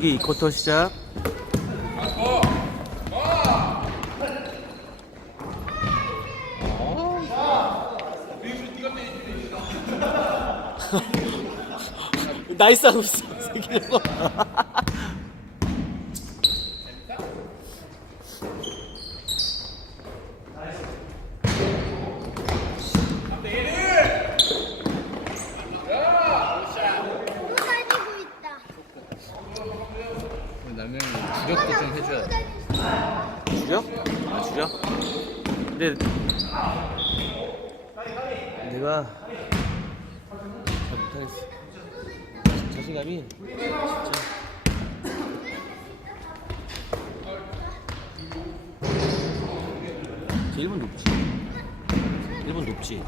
경기 2쿼터 시작. 나이스 하고 있어. 새끼려서. 너무 다니고 있다. 남영이 주력도 좀 해줘야 돼. 줄여? 아, 줄여? 근데 내가 잘 못하겠어. 자신감이 진짜. 제 1번 높지. 1번 높지.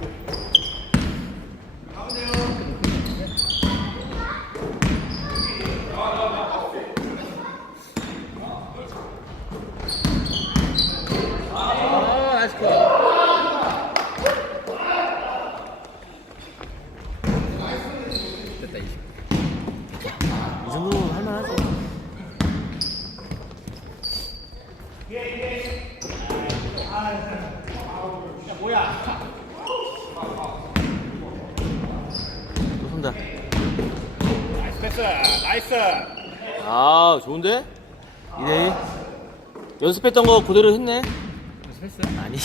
아, 나이스 컷. 됐다, 20. 이 정도면 할만하지. 또 선다. 나이스 패스 나이스 아, 좋은데? 이대 연습했던 거 그대로 했네? 연습했어? 아니.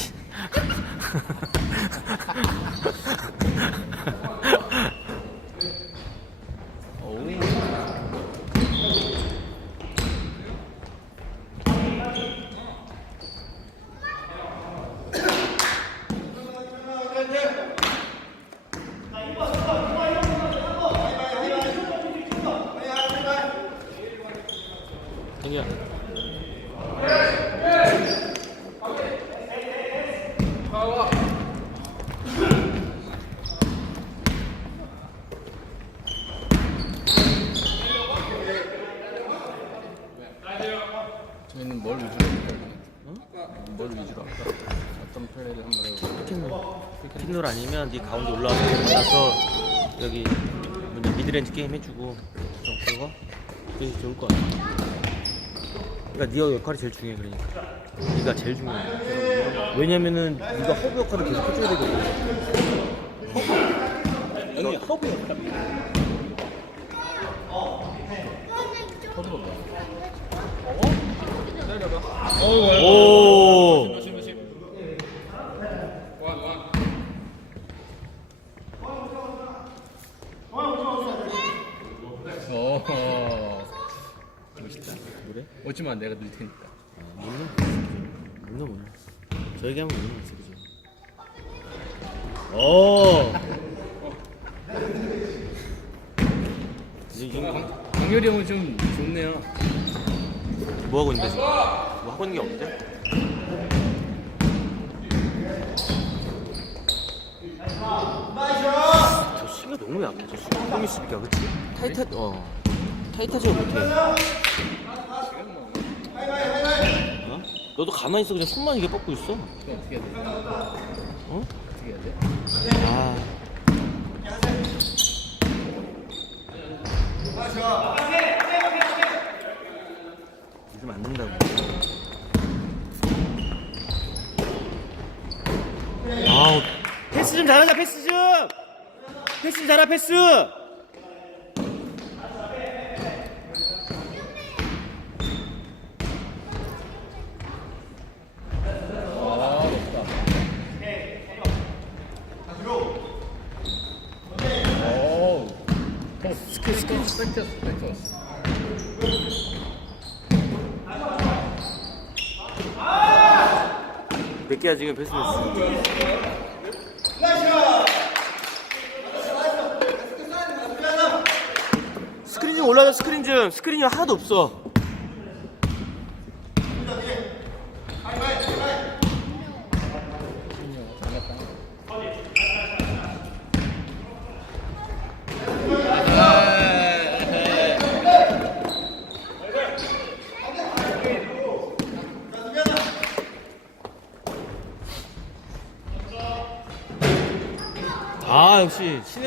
생겨. 저희는 뭘 위주로 할까요? 뭘 위주로 할까? 어떤 플레이를 한번 해볼까요? 픽앤롤. 픽앤롤 아니면 네 가운데 올라와서 만나서 여기 뭐냐 미드렌즈 게임 해주고 좀 그거 되게 좋을 것 같아. 그러니까 네 역할이 제일 중요해 그러니까. 네가 제일 중요해. 왜냐면은 네가 허브 역할을 계속 해줘야 되거든. 허브 역할 커드가 뭐야? 오. 원원 오. 그래? 오지만 내가 넣을 테니까. 못넣 못넣어 못넣어. 저 얘기하면 못 넣었어 그죠? 오. 이 정도 강렬이 형은 좀 좋네요. 뭐 하고 있는데 지금? 뭐 하고 있는 게 없는데? 저 수비가 너무 약해. 저 수비 홈이 수비가 그치? 타이타 어 타이타지가 못해. 어? 너도 가만히 있어 그냥 손만 이게 뻗고 있어. 그럼 어떻게 해야 돼? 어? 어떻게 해야 돼? 아. 요즘 안 된다고. 아우. 패스 좀 잘하자, 패스 좀! 패스 좀 잘하, 패스! 아, 멋있다. 오, 스킬 스펙터스 스펙터스. 몇 개야, 지금 패스 됐어. 스크린 좀 올라가, 스크린 좀. 스크린이 하나도 없어. 아,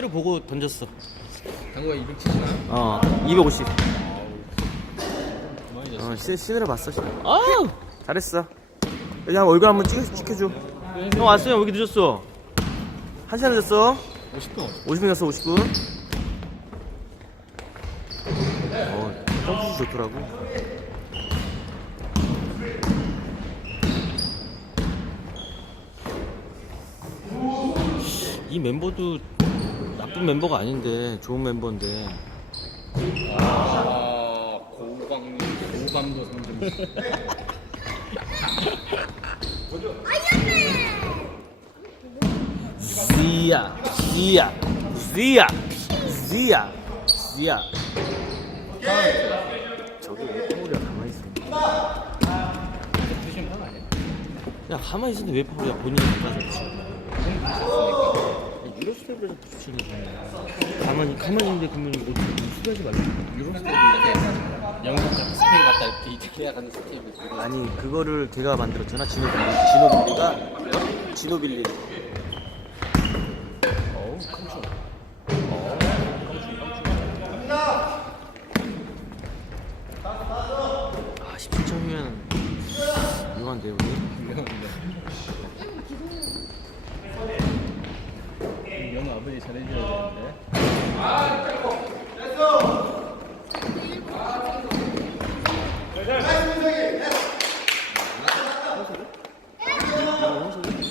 신혜를 보고 던졌어. 당구가 270만. 어, 250. 어, 시, 신으러 봤어. 신. 아우 잘했어. 여기 한 얼굴 한번 찍어 찍혀줘. 형 왔어요. 왜 이렇게 늦었어? 한 시간 늦었어? 50분 50분 갔어 50분. 어 점프슛 좋더라고. 이 멤버도 나쁜 멤버가 아닌데 좋은 멤버인데. 아 고광 고감도 성점 지야 지야 지야 지야 지야 저기 왜 파울이야 가만히 있어? 야 가만히 있는데 왜 파울이야 본인이 못하잖아 유 로 스텝에서 붙이는 거야 가만히 가만히 있는데 그러면 뭐 수비하지 말고 유럽 스텝이 이렇게 영국 같은 스페인 같다 이렇게 이탈리아 같은 스텝이 아니 그거를 걔가 만들었잖아 지노빌리. 지노빌리가 지노빌리. 어우 컴퓨터 아 17점이면 유한데 우리 유명한데 연우 아버지 잘해줘야 되는데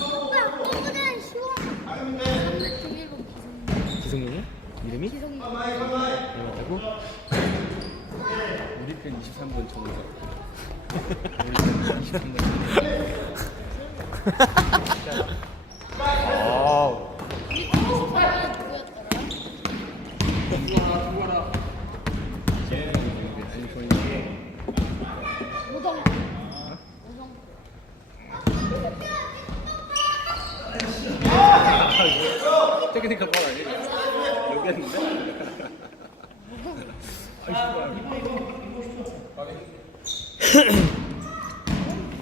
오빠 오늘은 시원. 301번 기성. 기성용이야? 이름이? 기성이. 닮았다고? 우리 편 23번 정우석 우리 편 23번 아 우리 팀 스타일은 누구였더라? 아니 거의 오정. 오정. 테크니컬 파울 아니야? 여기 했는데?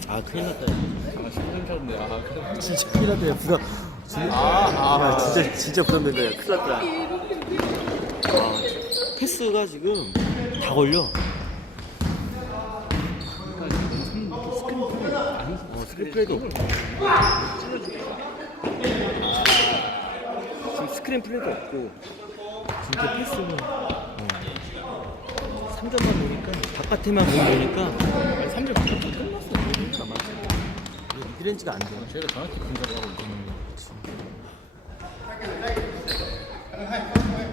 아 큰일 났다. 아 10점 차인데 아 그럼 진짜 큰일 났다. 야 부담. 아, 야 진짜 진짜 부담된다. 야 큰일 났다 아, 패스가 지금 다 걸려. 어 스크린 플레이도. 없고 지금 스크린 플레이도 없고 진짜 패스는 어. 3점만 보니까 바깥에만 보니까. 3점 바깥으로 끝났어. 미드렌지가 안 돼. 저희가 정확히 분석을 하고 있는 잘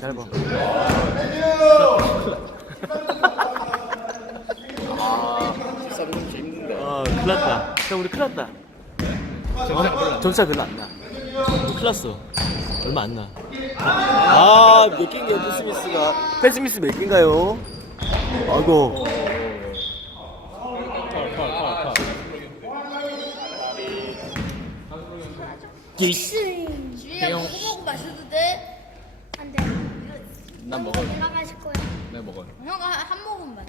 봐. 집사도 좀 힘든데. 아, 큰일 났다. 형, 우리 큰일 났다. 어? 점수가 별로 안 나. 큰일 났어. 얼마 안 나. 아, 몇 개인가요, 펜스미스가? 펜스미스 몇 개인가요? 아이고. 파울, 파울, 파울, 파울. 이주희야 대형. 먹고 먹고 마셔도 돼? 안 돼. 난 먹어. 내가 마실 거야. 내가 먹어. 형아 한 모금만.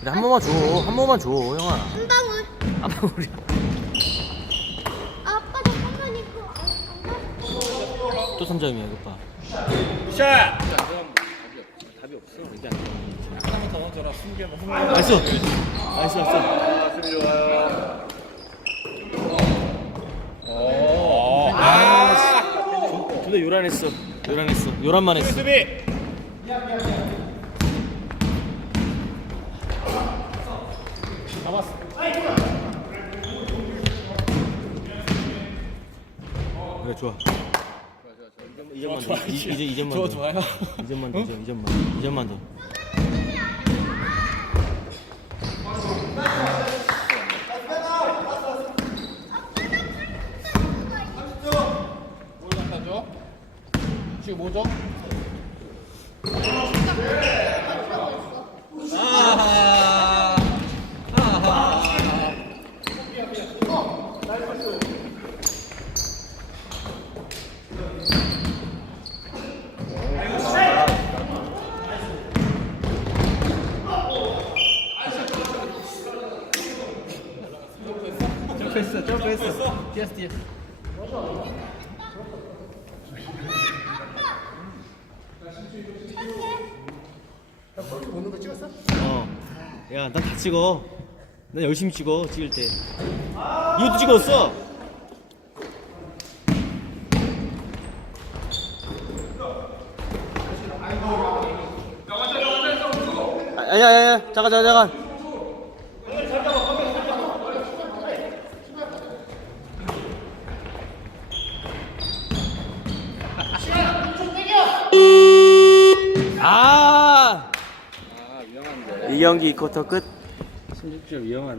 그래, 한 번만 줘. 한 번만 줘, 형아. 한 방울. 아빠, 우리. 아빠 잠깐만 이거 안, 안 가? 또 3점이야, 이거 봐. 샷! 답이 없어. 돼. 하나만 더 넣어줘라. 숨겨봐. 나이스! 나이스, 나이스. 아, 수비 좋아요. 오. 아! 근데 요란했어. 요란했어. 요란만 했어. 수비! 그래, 좋아. 이 점만 더. 이, 이제 이 점만 좋아, 더. 좋아요. 이 점만 더. 이 점, 이 점만. 이 점만 더. 뭘 갖다 줘? 지금 뭐죠? 아하. 아하. 점프했어, 점프했어. 뛰었어, 뛰었어. 아, 찍었어? 어. 야, 난 다 찍어. 난 열심히 찍어, 찍을 때. 이것도 찍었어. 아, 야, 야, 야, 잠깐, 잠깐, 잠깐. 아! 아 위험한데 이 경기 쿼터 끝. 16점 위험한데